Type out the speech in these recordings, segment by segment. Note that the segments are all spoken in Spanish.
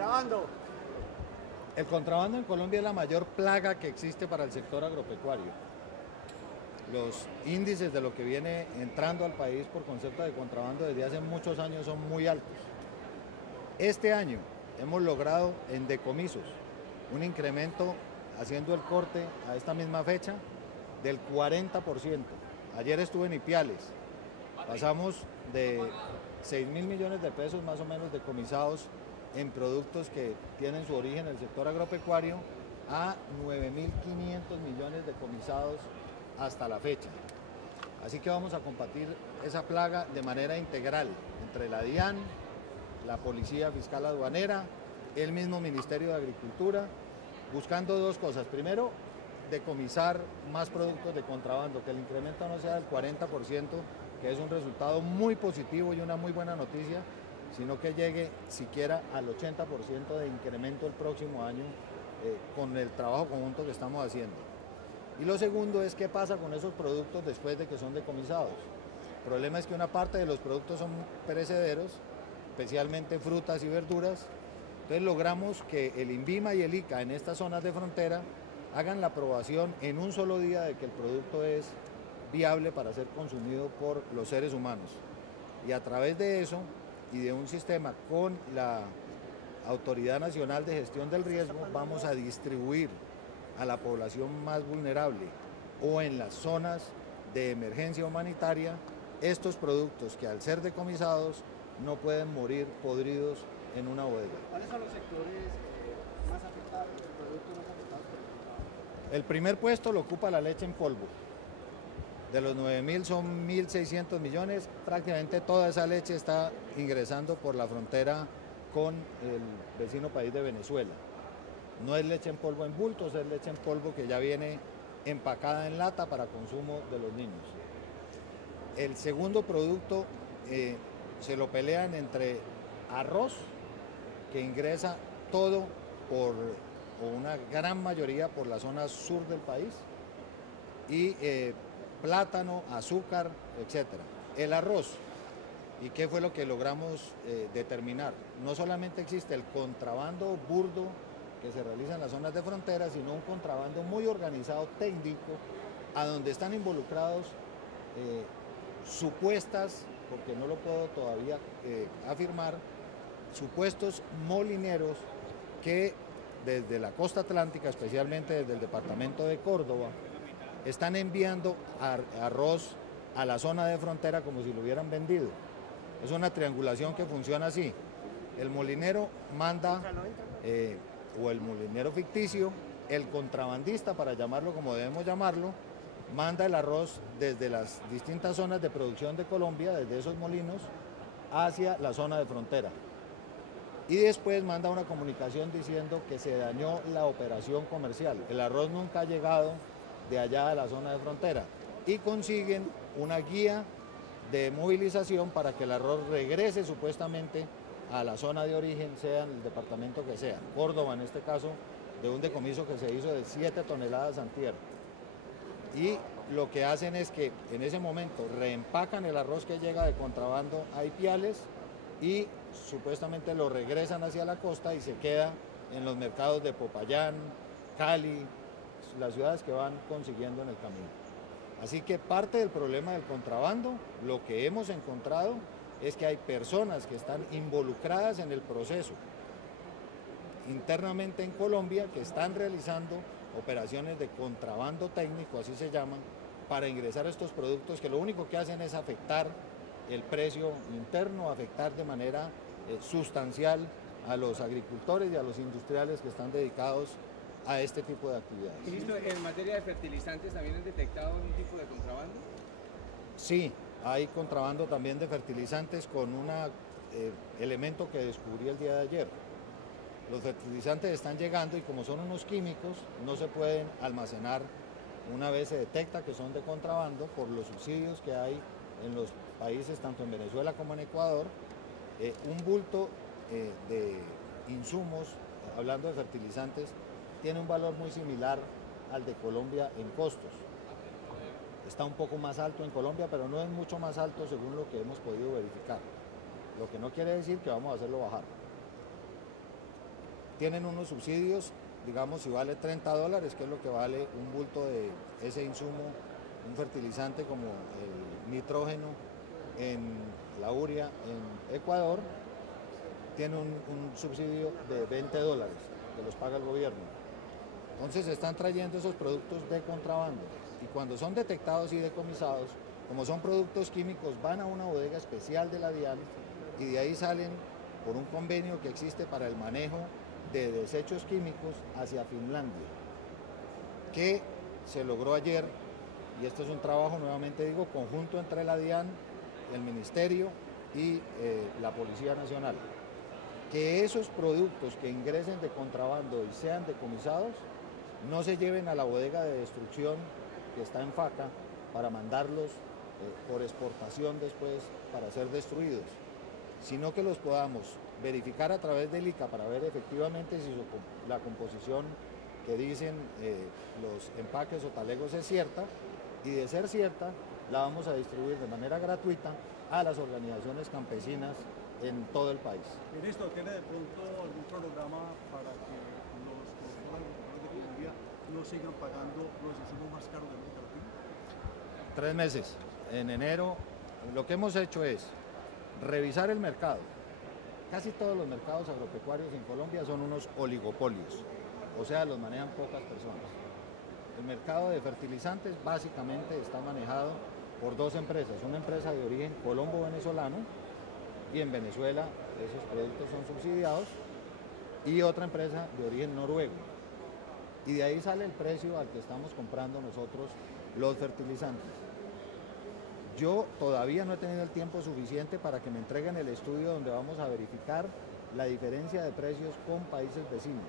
Grabando. El contrabando en Colombia es la mayor plaga que existe para el sector agropecuario. Los índices de lo que viene entrando al país por concepto de contrabando desde hace muchos años son muy altos. Este año hemos logrado en decomisos un incremento, haciendo el corte a esta misma fecha, del 40%. Ayer estuve en Ipiales, pasamos de 6.000 millones de pesos más o menos decomisados en productos que tienen su origen en el sector agropecuario a 9.500 millones decomisados hasta la fecha. Así que vamos a combatir esa plaga de manera integral entre la DIAN, la Policía Fiscal Aduanera, el mismo Ministerio de Agricultura, buscando dos cosas. Primero, decomisar más productos de contrabando, que el incremento no sea del 40%, que es un resultado muy positivo y una muy buena noticia, sino que llegue siquiera al 80% de incremento el próximo año con el trabajo conjunto que estamos haciendo. Y lo segundo es qué pasa con esos productos después de que son decomisados. El problema es que una parte de los productos son perecederos, especialmente frutas y verduras. Entonces logramos que el INVIMA y el ICA en estas zonas de frontera hagan la aprobación en un solo día de que el producto es viable para ser consumido por los seres humanos. Y a través de eso y de un sistema con la Autoridad Nacional de Gestión del Riesgo vamos a distribuir a la población más vulnerable o en las zonas de emergencia humanitaria estos productos que al ser decomisados no pueden morir podridos en una bodega. ¿Cuáles son los sectores más afectados, los productos más afectados por el contrabando? El primer puesto lo ocupa la leche en polvo. De los 9.000 son 1.600 millones, prácticamente toda esa leche está ingresando por la frontera con el vecino país de Venezuela. No es leche en polvo en bultos, es leche en polvo que ya viene empacada en lata para consumo de los niños. El segundo producto se lo pelean entre arroz, que ingresa todo o una gran mayoría por la zona sur del país, y plátano, azúcar, etc. El arroz, ¿y qué fue lo que logramos determinar? No solamente existe el contrabando burdo que se realiza en las zonas de frontera, sino un contrabando muy organizado técnico, a donde están involucrados supuestas, porque no lo puedo todavía afirmar, supuestos molineros que desde la costa atlántica, especialmente desde el departamento de Córdoba, están enviando arroz a la zona de frontera como si lo hubieran vendido. Es una triangulación que funciona así. El molinero manda, o el molinero ficticio, el contrabandista, para llamarlo como debemos llamarlo, manda el arroz desde las distintas zonas de producción de Colombia, desde esos molinos, hacia la zona de frontera. Y después manda una comunicación diciendo que se dañó la operación comercial. El arroz nunca ha llegado de allá a la zona de frontera. Y consiguen una guía de movilización para que el arroz regrese supuestamente a la zona de origen, sea en el departamento que sea. Córdoba, en este caso, de un decomiso que se hizo de 7 toneladas antier. Y lo que hacen es que en ese momento reempacan el arroz que llega de contrabando a Ipiales y supuestamente lo regresan hacia la costa y se queda en los mercados de Popayán, Cali, las ciudades que van consiguiendo en el camino. Así que parte del problema del contrabando, lo que hemos encontrado es que hay personas que están involucradas en el proceso internamente en Colombia que están realizando operaciones de contrabando técnico, así se llaman, para ingresar estos productos que lo único que hacen es afectar el precio interno, afectar de manera sustancial a los agricultores y a los industriales que están dedicados a este tipo de actividades. Ministro, en materia de fertilizantes, ¿también han detectado algún tipo de contrabando? Sí, hay contrabando también de fertilizantes con un elemento que descubrí el día de ayer. Los fertilizantes están llegando y como son unos químicos, no se pueden almacenar una vez se detecta que son de contrabando por los subsidios que hay en los países, tanto en Venezuela como en Ecuador. Un bulto de insumos, hablando de fertilizantes, tiene un valor muy similar al de Colombia en costos. Está un poco más alto en Colombia, pero no es mucho más alto según lo que hemos podido verificar. Lo que no quiere decir que vamos a hacerlo bajar. tienen unos subsidios, digamos, si vale $30, que es lo que vale un bulto de ese insumo, un fertilizante como el nitrógeno en la urea en Ecuador, tiene un subsidio de $20 que los paga el gobierno. Entonces están trayendo esos productos de contrabando y cuando son detectados y decomisados, como son productos químicos, van a una bodega especial de la DIAN y de ahí salen por un convenio que existe para el manejo de desechos químicos hacia Finlandia, que se logró ayer, y esto es un trabajo, nuevamente digo, conjunto entre la DIAN, el Ministerio y la Policía Nacional. Que esos productos que ingresen de contrabando y sean decomisados no se lleven a la bodega de destrucción que está en Faca para mandarlos por exportación después para ser destruidos, sino que los podamos verificar a través del ICA para ver efectivamente si la composición que dicen los empaques o talegos es cierta, y de ser cierta la vamos a distribuir de manera gratuita a las organizaciones campesinas en todo el país. Ministro, ¿tiene de pronto algún cronograma para que los productores de Colombia no sigan pagando los insumos más caros de América Latina? 3 meses. En enero lo que hemos hecho es revisar el mercado. Casi todos los mercados agropecuarios en Colombia son unos oligopolios, o sea, los manejan pocas personas. El mercado de fertilizantes básicamente está manejado por 2 empresas, una empresa de origen colombo-venezolano, y en Venezuela esos productos son subsidiados, y otra empresa de origen noruego. Y de ahí sale el precio al que estamos comprando nosotros los fertilizantes. Yo todavía no he tenido el tiempo suficiente para que me entreguen el estudio donde vamos a verificar la diferencia de precios con países vecinos.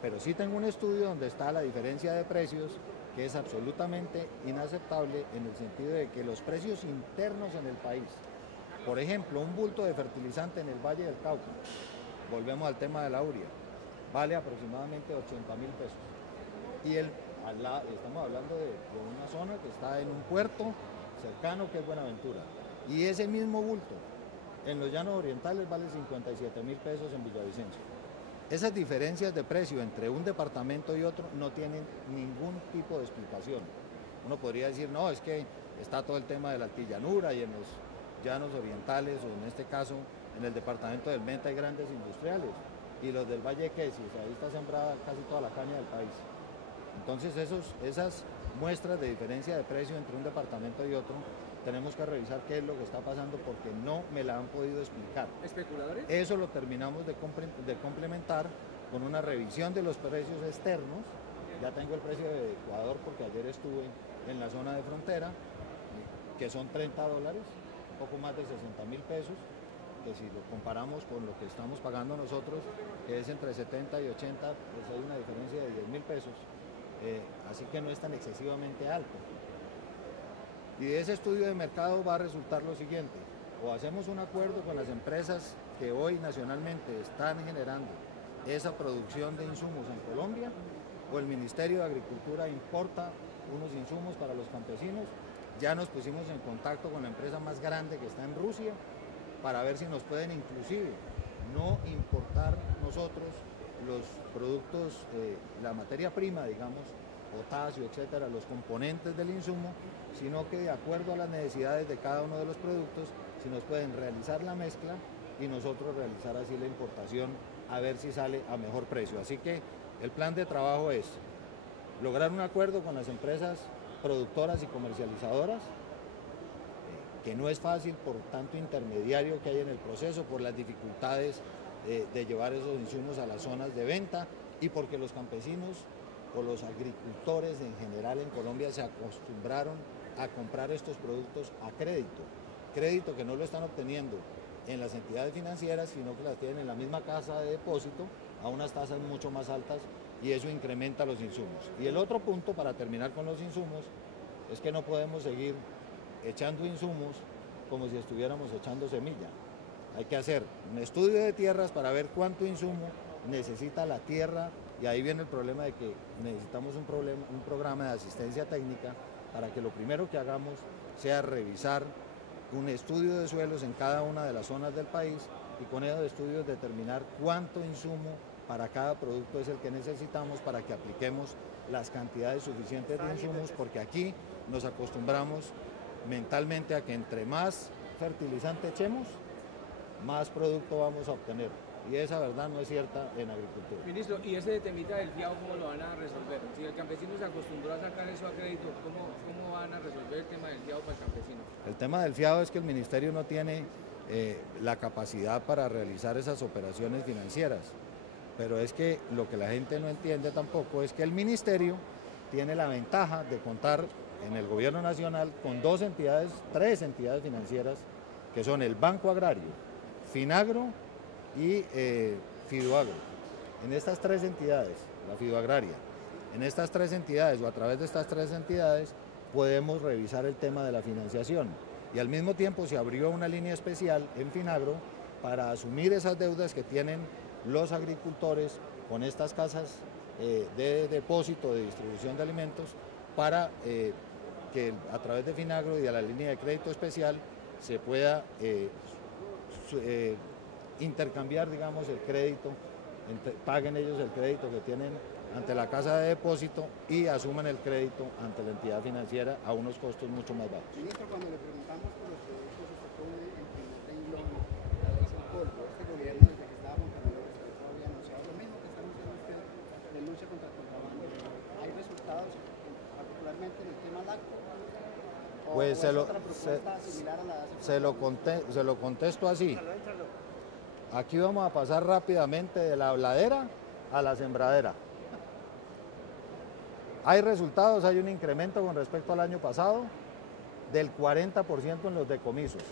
Pero sí tengo un estudio donde está la diferencia de precios, que es absolutamente inaceptable en el sentido de que los precios internos en el país, por ejemplo, un bulto de fertilizante en el Valle del Cauca, volvemos al tema de la urea, vale aproximadamente 80.000 pesos. Y estamos hablando de una zona que está en un puerto cercano que es Buenaventura. Y ese mismo bulto en los llanos orientales vale 57.000 pesos en Villavicencio. Esas diferencias de precio entre un departamento y otro no tienen ningún tipo de explicación. Uno podría decir, no, es que está todo el tema de la altillanura y en los llanos orientales, o en este caso en el departamento del Meta hay grandes industriales, y los del Valle de Quesis, ahí está sembrada casi toda la caña del país. Entonces esas muestras de diferencia de precio entre un departamento y otro, tenemos que revisar qué es lo que está pasando porque no me la han podido explicar. ¿Especuladores? Eso lo terminamos de complementar con una revisión de los precios externos. Ya tengo el precio de Ecuador porque ayer estuve en la zona de frontera, que son $30, un poco más de 60.000 pesos, que si lo comparamos con lo que estamos pagando nosotros, que es entre 70 y 80, pues hay una diferencia de 10.000 pesos. Así que no es tan excesivamente alto. Y de ese estudio de mercado va a resultar lo siguiente: o hacemos un acuerdo con las empresas que hoy nacionalmente están generando esa producción de insumos en Colombia, o el Ministerio de Agricultura importa unos insumos para los campesinos. Ya nos pusimos en contacto con la empresa más grande que está en Rusia para ver si nos pueden inclusive no importar nosotros los productos, la materia prima, digamos, potasio, etcétera, los componentes del insumo, sino que de acuerdo a las necesidades de cada uno de los productos, si nos pueden realizar la mezcla y nosotros realizar así la importación, a ver si sale a mejor precio. Así que el plan de trabajo es lograr un acuerdo con las empresas productoras y comercializadoras, que no es fácil por tanto intermediario que hay en el proceso, por las dificultades de llevar esos insumos a las zonas de venta y porque los campesinos o los agricultores en general en Colombia se acostumbraron a comprar estos productos a crédito que no lo están obteniendo en las entidades financieras, sino que las tienen en la misma casa de depósito a unas tasas mucho más altas, y eso incrementa los insumos. Y el otro punto, para terminar con los insumos, es que no podemos seguir echando insumos como si estuviéramos echando semilla. Hay que hacer un estudio de tierras para ver cuánto insumo necesita la tierra, y ahí viene el problema de que necesitamos un programa de asistencia técnica para que lo primero que hagamos sea revisar un estudio de suelos en cada una de las zonas del país y con esos estudios determinar cuánto insumo para cada producto es el que necesitamos para que apliquemos las cantidades suficientes de insumos, porque aquí nos acostumbramos mentalmente a que entre más fertilizante echemos, más producto vamos a obtener. Y esa verdad no es cierta en agricultura. Ministro, ¿y ese temita del fiado cómo lo van a resolver? Si el campesino se acostumbró a sacar eso a crédito, ¿cómo van a resolver el tema del fiado para el campesino? El tema del fiado es que el ministerio no tiene la capacidad para realizar esas operaciones financieras. Pero es que lo que la gente no entiende tampoco es que el ministerio tiene la ventaja de contar en el gobierno nacional con tres entidades financieras, que son el Banco Agrario, Finagro y Fiduagro. En estas tres entidades, la Fiduagraria, en estas tres entidades o a través de estas tres entidades podemos revisar el tema de la financiación. Y al mismo tiempo se abrió una línea especial en Finagro para asumir esas deudas que tienen los agricultores con estas casas de depósito de distribución de alimentos para que a través de Finagro y de la línea de crédito especial se pueda intercambiar, digamos, el crédito, paguen ellos el crédito que tienen ante la casa de depósito y asuman el crédito ante la entidad financiera a unos costos mucho más bajos. Ministro, cuando le preguntamos por los productos, usted pone en primer renglón el polvo. Este gobierno, desde que estaba Juan Camilo Restrepo, había anunciado lo mismo que está anunciando usted de lucha contra el contrabando. ¿Hay resultados, particularmente en el tema lácteo? Pues se lo contesto así. Aquí vamos a pasar rápidamente de la habladera a la sembradera. Hay resultados, hay un incremento con respecto al año pasado del 40% en los decomisos.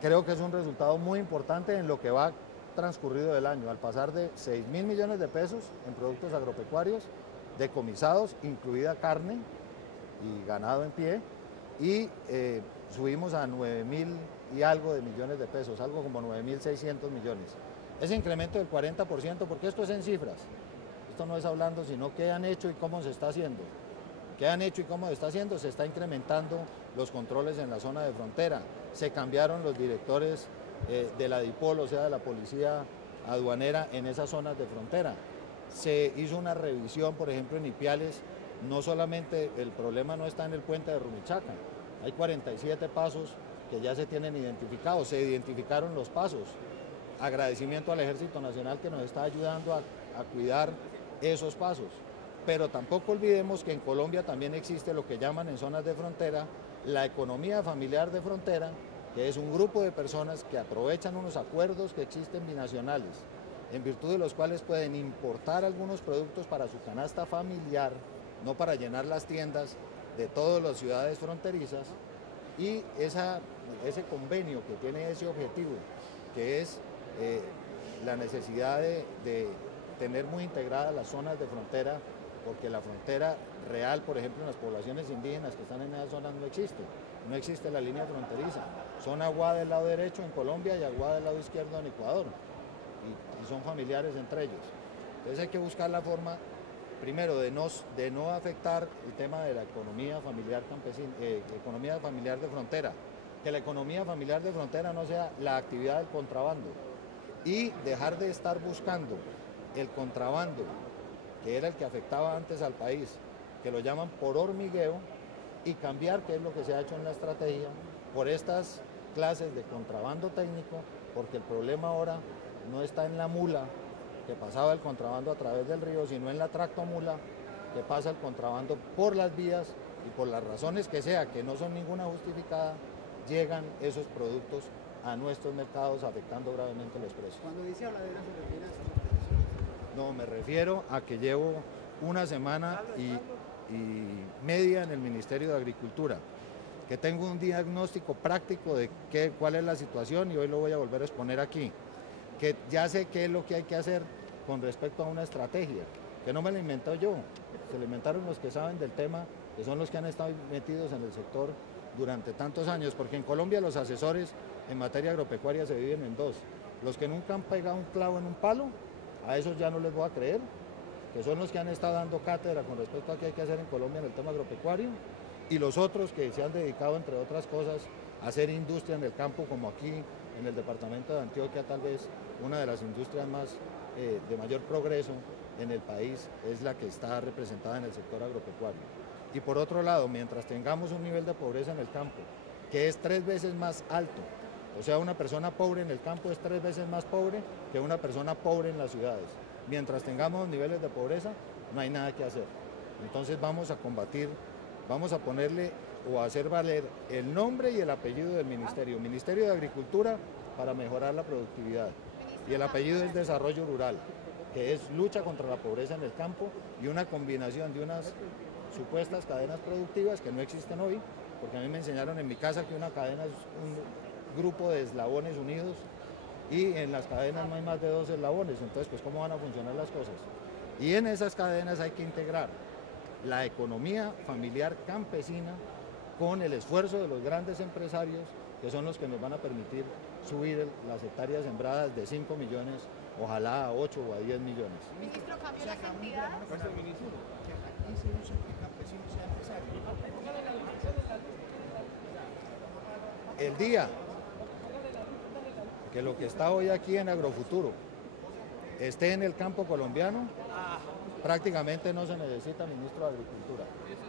Creo que es un resultado muy importante en lo que va transcurrido del año, al pasar de 6.000 millones de pesos en productos agropecuarios decomisados, incluida carne y ganado en pie, y subimos a 9.000 y algo de millones de pesos, algo como 9.600 millones. Ese incremento del 40%, porque esto es en cifras, esto no es hablando, sino qué han hecho y cómo se está haciendo. ¿Qué han hecho y cómo se está haciendo? Se está incrementando los controles en la zona de frontera, se cambiaron los directores de la DIPOL, o sea, de la policía aduanera en esas zonas de frontera. Se hizo una revisión, por ejemplo, en Ipiales, no solamente el problema no está en el puente de Rumichaca, hay 47 pasos que ya se tienen identificados, se identificaron los pasos. Agradecimiento al Ejército Nacional que nos está ayudando a cuidar esos pasos. Pero tampoco olvidemos que en Colombia también existe lo que llaman en zonas de frontera la economía familiar de frontera, que es un grupo de personas que aprovechan unos acuerdos que existen binacionales, en virtud de los cuales pueden importar algunos productos para su canasta familiar, no para llenar las tiendas de todas las ciudades fronterizas, y ese convenio que tiene ese objetivo, que es la necesidad de tener muy integradas las zonas de frontera, porque la frontera real, por ejemplo, en las poblaciones indígenas que están en esas zonas no existe. No existe la línea fronteriza. Son Aguada del lado derecho en Colombia y Aguada del lado izquierdo en Ecuador. Y son familiares entre ellos. Entonces hay que buscar la forma, primero, de no afectar el tema de la economía familiar economía familiar de frontera. Que la economía familiar de frontera no sea la actividad del contrabando. Y dejar de estar buscando el contrabando, que era el que afectaba antes al país, que lo llaman por hormigueo, y cambiar, que es lo que se ha hecho en la estrategia, por estas clases de contrabando técnico, porque el problema ahora no está en la mula que pasaba el contrabando a través del río, sino en la tractomula que pasa el contrabando por las vías, y por las razones que sea, que no son ninguna justificada, llegan esos productos a nuestros mercados afectando gravemente los precios. Cuando dice habladera, ¿se refiere a esas operaciones? No, me refiero a que llevo una semana y media en el Ministerio de Agricultura, que tengo un diagnóstico práctico de cuál es la situación, y hoy lo voy a volver a exponer aquí, que ya sé qué es lo que hay que hacer con respecto a una estrategia, que no me la invento yo, se la inventaron los que saben del tema, que son los que han estado metidos en el sector durante tantos años, porque en Colombia los asesores en materia agropecuaria se dividen en dos: los que nunca han pegado un clavo en un palo, a esos ya no les voy a creer, que son los que han estado dando cátedra con respecto a qué hay que hacer en Colombia en el tema agropecuario, y los otros que se han dedicado, entre otras cosas, a hacer industria en el campo, como aquí en el departamento de Antioquia, tal vez una de las industrias más de mayor progreso en el país es la que está representada en el sector agropecuario. Y por otro lado, mientras tengamos un nivel de pobreza en el campo que es 3 veces más alto, o sea, una persona pobre en el campo es 3 veces más pobre que una persona pobre en las ciudades. Mientras tengamos niveles de pobreza, no hay nada que hacer. Entonces vamos a combatir, vamos a ponerle o a hacer valer el nombre y el apellido del ministerio. Ministerio de Agricultura para mejorar la productividad. Y el apellido es Desarrollo Rural, que es lucha contra la pobreza en el campo y una combinación de unas supuestas cadenas productivas que no existen hoy, porque a mí me enseñaron en mi casa que una cadena es un grupo de eslabones unidos y en las cadenas no hay más de 2 eslabones, entonces pues ¿cómo van a funcionar las cosas? Y en esas cadenas hay que integrar la economía familiar campesina con el esfuerzo de los grandes empresarios, que son los que nos van a permitir subir las hectáreas sembradas de 5 millones, ojalá a 8 o a 10 millones. Ministro, ¿cambió las entidades? Que aquí se usa que el campesino sea empresario. El día que lo que está hoy aquí en Agrofuturo esté en el campo colombiano, prácticamente no se necesita ministro de Agricultura,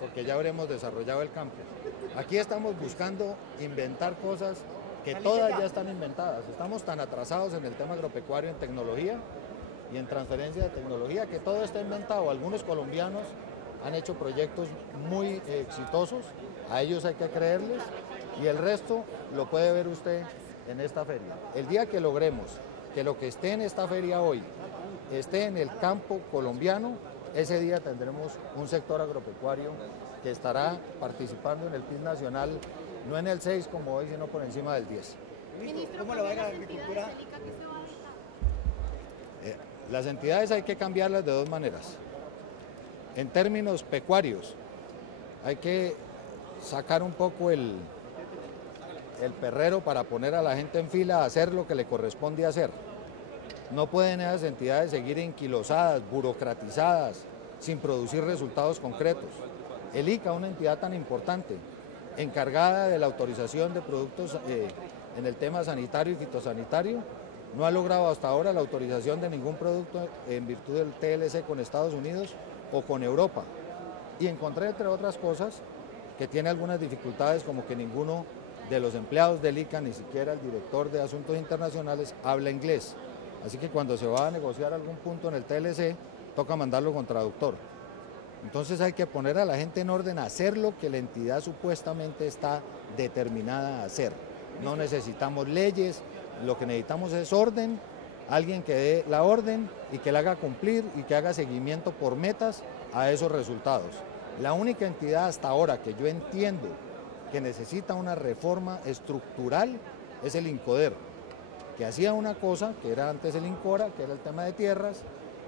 porque ya habremos desarrollado el campo. Aquí estamos buscando inventar cosas que todas ya están inventadas. Estamos tan atrasados en el tema agropecuario, en tecnología y en transferencia de tecnología, que todo está inventado. Algunos colombianos han hecho proyectos muy exitosos, a ellos hay que creerles, y el resto lo puede ver usted en esta feria. El día que logremos que lo que esté en esta feria hoy esté en el campo colombiano, ese día tendremos un sector agropecuario que estará participando en el PIB nacional, no en el 6 como hoy, sino por encima del 10. Ministro, ¿Cómo le va a ir a la ¿cambió las agricultura? entidades? ¿El ICA qué se va a dejar? Las entidades hay que cambiarlas de 2 maneras. En términos pecuarios, hay que sacar un poco el perrero para poner a la gente en fila a hacer lo que le corresponde hacer. No pueden esas entidades seguir enquilosadas, burocratizadas, sin producir resultados concretos. El ICA, una entidad tan importante, encargada de la autorización de productos en el tema sanitario y fitosanitario, no ha logrado hasta ahora la autorización de ningún producto en virtud del TLC con Estados Unidos o con Europa. Y encontré, entre otras cosas, que tiene algunas dificultades, como que ninguno de los empleados del ICA, ni siquiera el director de Asuntos Internacionales, habla inglés. Así que cuando se va a negociar algún punto en el TLC, toca mandarlo con traductor. Entonces hay que poner a la gente en orden a hacer lo que la entidad supuestamente está determinada a hacer. No necesitamos leyes, lo que necesitamos es orden, alguien que dé la orden y que la haga cumplir y que haga seguimiento por metas a esos resultados. La única entidad hasta ahora que yo entiendo que necesita una reforma estructural es el INCODER, que hacía una cosa, que era antes el INCORA, que era el tema de tierras,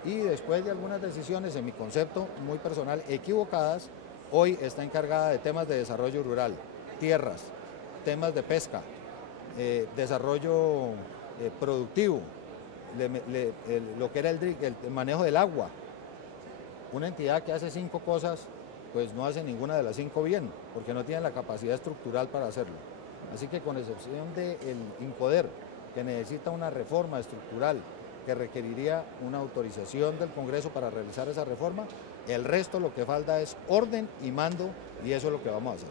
y después de algunas decisiones, en mi concepto muy personal, equivocadas, hoy está encargada de temas de desarrollo rural, tierras, temas de pesca, desarrollo productivo, lo que era el manejo del agua. Una entidad que hace 5 cosas, pues no hace ninguna de las 5 bien, porque no tiene la capacidad estructural para hacerlo. Así que con excepción del INCODER, que necesita una reforma estructural, que requeriría una autorización del Congreso para realizar esa reforma, el resto lo que falta es orden y mando, y eso es lo que vamos a hacer.